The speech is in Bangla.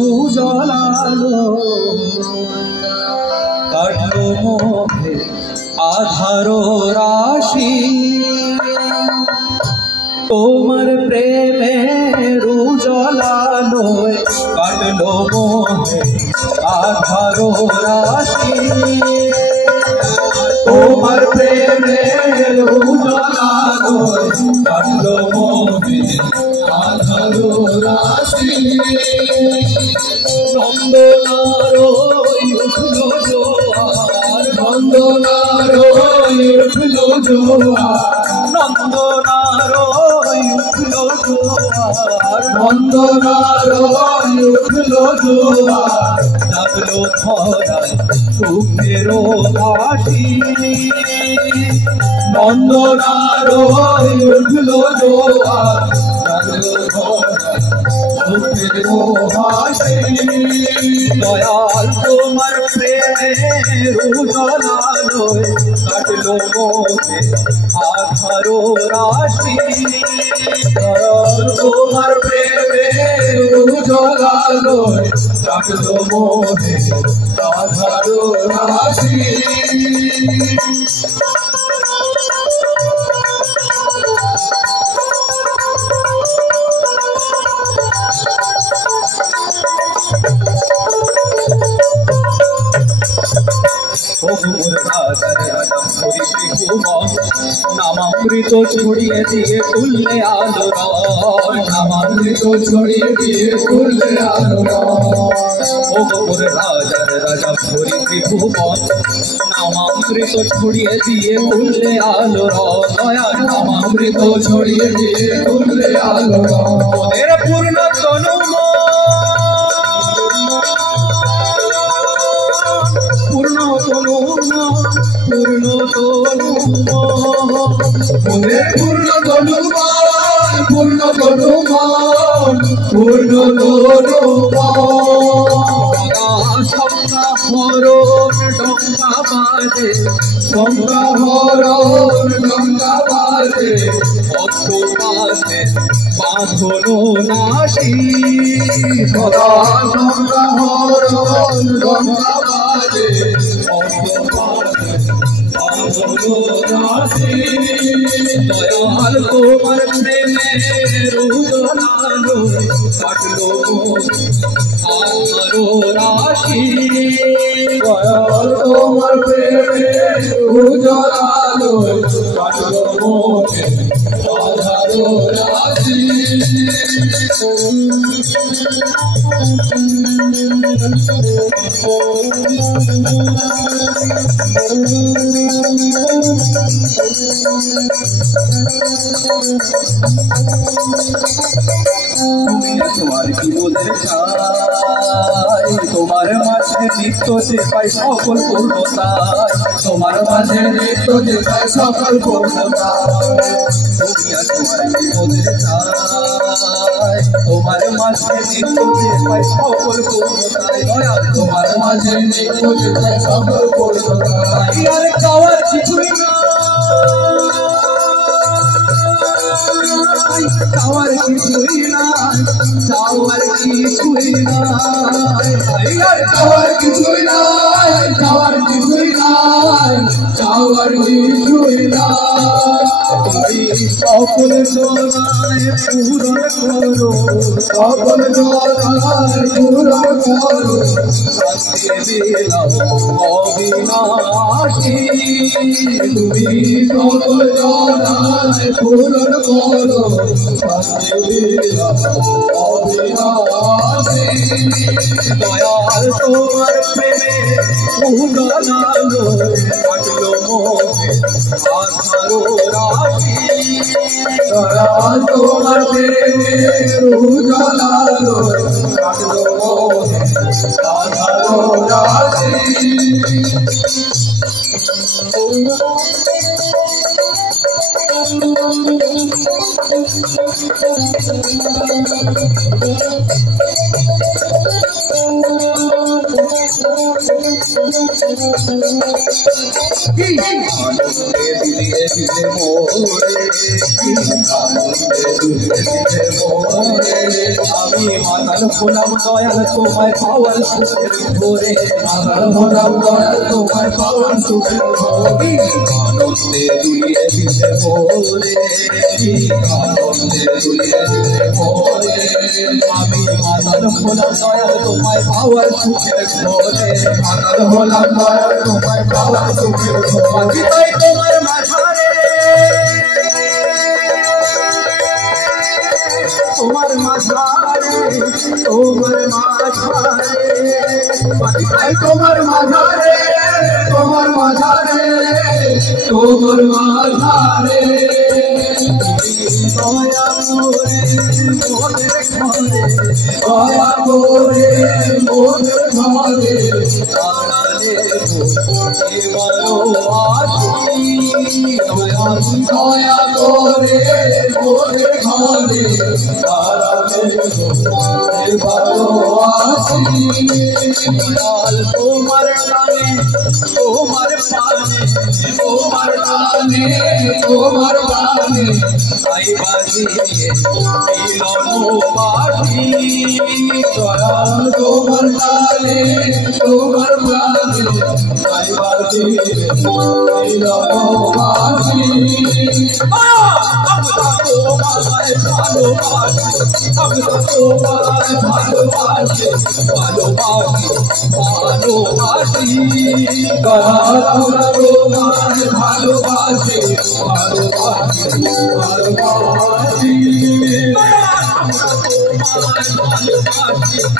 উজলালো কাটলো মোহে আধারো রাশি তোমার প্রেমের উজলালো কাটলো মোহে আধারো রাশি তোমার প্রেমের উজলালো কাটলো মোহে আধারো রাশি নন্দনারো উঠলো জোয়ার নন্দনারো উঠলো জোয়ার নন্দনারো উঠলো জোয়ার নন্দনারো উঠলো জোয়ার জাগলো ধরায় সুখেরও হাসি নন্দনারো উঠলো জোয়ার জাগলো ধরায় সুখেরও হাসি দয়াল তোমার প্রেমের উজলালো কাটলো মোহে আধারো রাশি দয়াল তোমার প্রেমের উজলালো কাটলো মোহে আধারো রাশি নামামৃত ছড়িয়ে দিয়ে তুললে আলো নামামৃত ছড়িয়ে দিয়ে তুললে আলো ও গোর রাজার রাজা ভরি ত্রিভুবন নামামৃত ছড়িয়ে দিয়ে তুললে আলো দয়া নামামৃত ছড়িয়ে দিয়ে তুললে আলো ওদের পূর্ণ তনু পূর্ণ তনু পূর্ণ তনু মনে পূর্ণ তনুমান পূর্ণ তনুমান পূর্ণ তনুমান সংজ্ঞা হরণ ডঙ্কা বাজে সংজ্ঞা হরণ ডঙ্কা বাজে অষ্টপাশে বাঁধনো নাশি সদা সংজ্ঞা হরণ ডঙ্কা বাজে অষ্টপাশে দয়াল তোমার প্রেমের উজলালো কাটলো আধারো রাশি দয়াল তোমার প্রেমের উজলালো কাটলো মোহে আধারো রাশি তোমার কি বলে চাই তোমার মাঝে নিত্য যে পাই সকল পূর্ণতায় তোমার মাঝে নিত্য যে পাই সকল পূর্ণতায় তোমার কি বলে চাই তোমার মাঝে নিত্য যে পাই সকল পূর্ণতায় দয়া তোমার মাঝে নিত্য যে পাই সকল পূর্ণতায় আর কাওয়ার কিছুই না চাওয়ার কিছুই নাই চাওয়ার কিছুই নাই চাওয়ার কিছুই নাই চাওয়ার কিছুই নাই চাওয়ার কিছুই নাই সকল জনায় পূরণ করো সকল জনায় পূরণ করো শান্তি দিলাম অবিনাশী তুমি সকল জনায় পূরণ করো দয়াল তোমার প্রেমে উজলালো কাটলো মোহে আধারো রাশি দয়াল তোমার প্রেমে উজলালো কাটলো মোহে আধারো রাশি আমি মাতা পাগল হলাম দয়াল তোমায় পাওয়ার সুখের ভোরে পাগল হলাম দয়াল তোমায় পাওয়ার সুখের ভোরে আনন্দে দুলিয়ে দিতে ভোরে আনন্দে দুলিয়ে দিতে ভোরে আমি পাগল হলাম দয়াল তোমায় পাওয়ার সুখের ভোরে পাগল হলাম দয়াল তোমায় পাওয়ার সুখের ভোরে তাই তোমার মাঝারে তোমার মাঝারে তোমার মাঝারে তাই তোমার মাঝারে তোমার মাঝারে তোমার মাঝারে দয়া করে মোদের ঘরে দয়া করে মোদের ঘরে তারালে এবারও আসি দয়া করে মোদের ঘরে তারালে এবারও আসি তোমার টানে তোমার পানে তোমার টানে তোমার পানে তাই বাজিয়ে মিলনবাসী দয়াল তোমার টানে তোমার পানে তাই বাজিয়ে মিলনবাসী তোমায় ভালোবাসি আমরা তোমায় ভালোবাসি ভালোবাসি ভালোবাসি আমরা তোমায় ভালোবাসি ভালোবাসি ভালোবাসি আমরা তোমায় ভালোবাসি